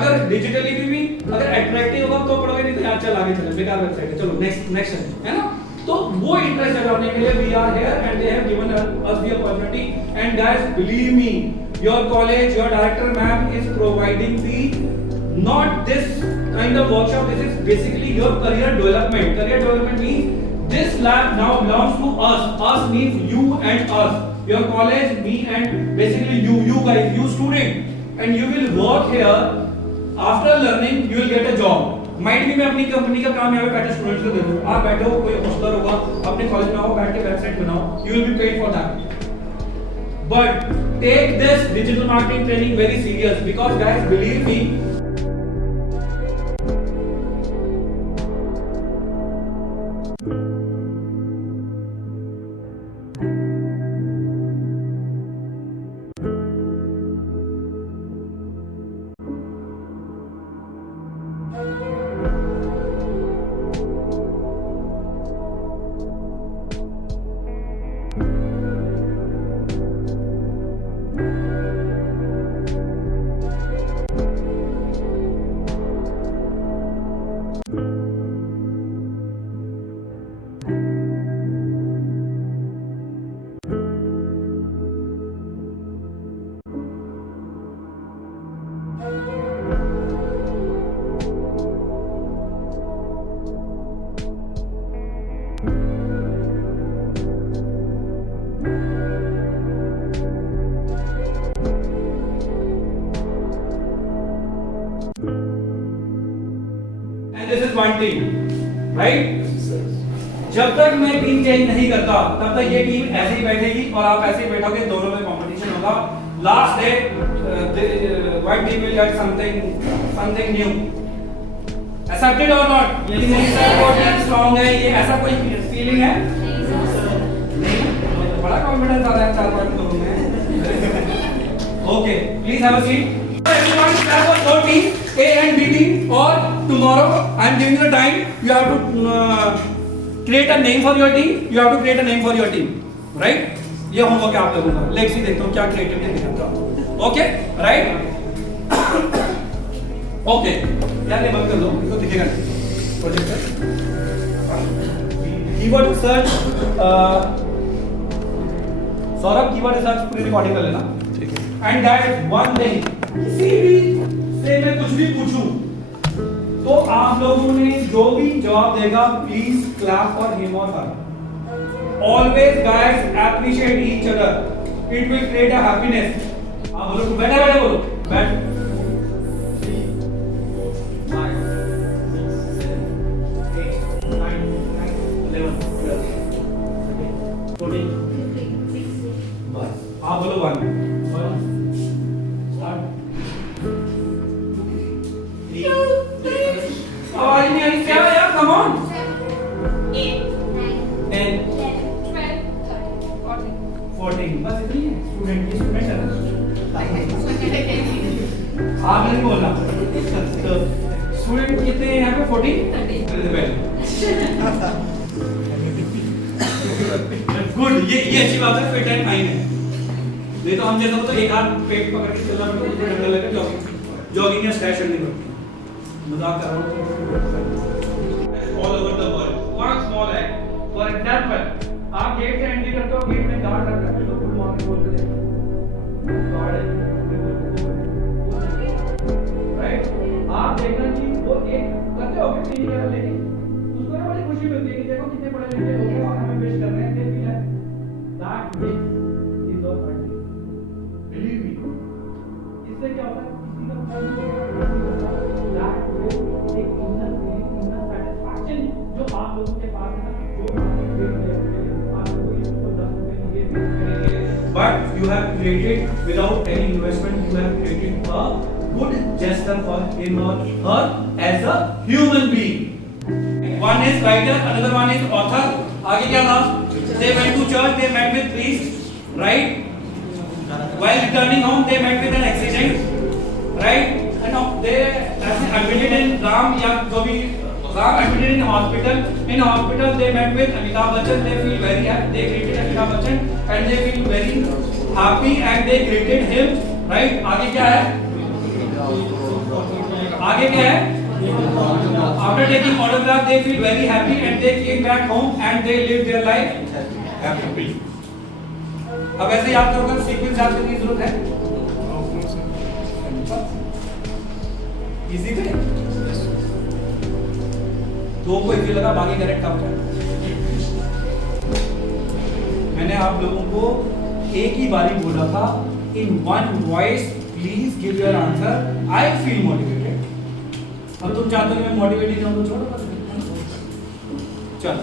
अगर डिजिटली भी अगर अट्रैक्टिव होगा तो पढ़ोगे, नहीं तो यार चल आगे चले, बेकार वेबसाइट है, चलो नेक्स्ट है ना। तो वो इंटरेस्ट जगाने के लिए we are here and they have given us the opportunity and guys believe me, your college, your director ma'am is providing the not this kind of workshop, this is basically your career development. Career development means this lab now belongs to us means you and us, your college, me and basically you guys, you student, and you will work here. After learning you will get a job. Might भी मैं अपनी कंपनी का काम यहाँ पे बैठे स्टूडेंट्स को दे दूँ, आप बैठे हो, कोई हॉस्टलर होगा अपने कॉलेज में आओ, बैठ के वेबसाइट बनाओ, you will be paid for that. But take this digital marketing training very serious because guys believe me, this is one team, right? जब तक मैं टीम चेंज नहीं करता तब तक ये टीम ऐसे ही बैठेगी और आप ऐसे ही बैठोगे, दोनों में कंपटीशन होगा। Last day one team will get something new. Accepted or not? ये नहीं सर वो टीम स्ट्रांग है, ये ऐसा कोई फीलिंग है? नहीं, बड़ा कॉन्फिडेंस आ रहा है 4 लोगों में। Okay, please have a seat. Everyone clap for your team, A and B team, or tomorrow I am giving you the time. You have to create a name for your team. You have to create a name for your team, right? ये होमवर्क है आप लोगों का। Let's see देखता हूँ क्या क्रिएटिविटी दिखाता हूँ। Okay, right? ओके, यार ये बंद कर दो, इसको दिखेगा नहीं। Projector. Keyword search, Saurabh keyword search पूरी रिकॉर्डिंग कर लेना। ठीक है। एंड दैट वन थिंग, किसी भी से मैं कुछ भी पूछूं तो आप लोगों ने जो भी जवाब देगा प्लीज क्लैप फॉर हिम और her. Always guys appreciate each other, it will create a happiness. आप बोलो, बैठे बोलो, बैठ। आप बोलो 1 आवाज नहीं आ रही, क्या है यार, कम ऑन। 8 9 10 12 13 14 बस इतनी है। स्टूडेंट की स्टूडेंट है, आपने नहीं बोलना। तो स्टूडेंट कितने हैं यहाँ पे? 14 गुड, ये अच्छी बात है, फिट एंड फाइन है। नहीं तो हम जैसा तो एक हाथ पेट पकड़ के चलना पड़ता है, डंडा लेकर जॉगिंग या स्ट्रेच करनी पड़ती है। मजाक कर रहा हूँ। All over the world, one small act. For example, आप गेट से एंट्री करते हो, गेट में गार्ड रखता है, तो गुड मॉर्निंग बोल के गार्ड है, राइट? आप देखना कि वो एक करते हो कि नहीं है, लेकिन उसको ना बड़ी खुशी मिलती है कि देखो कितने बड़े लड़के हो गए और हमें विश कर रहे हैं, they feel that makes is all party. Believe me, इससे क्या होता है, किसी का जो आप लोगों के पास है ना, जो आपको इसको 10 रुपए लिए मिलेंगे, but you have created without any investment, you have created a good gesture for him or her as a human being. One is writer, another one is author. आगे क्या था? They went to church, they met with priest, right? While returning home, they met with an accident, right? And now they admitted in Ram या जो भी Ram admitted in hospital. In hospital, they met with Amitabh Bachchan. They feel very happy. They greeted Amitabh Bachchan and they feel very happy and they greeted him, right? आगे क्या है? आगे क्या है? After taking photograph, they feel very happy and they came back home and they live their life happily. अब ऐसे याद करोगे सीक्वेंस याद करने की जरूरत है? इजी थे? दो को इजी लगा, बाकी करेक्ट था क्या? मैंने आप लोगों को एक ही बारी बोला था, in one voice please give your answer. I feel motivated. अब तुम चाहते हो कि मैं मोटिवेट ही रहूं तो छोड़ो बस। चलो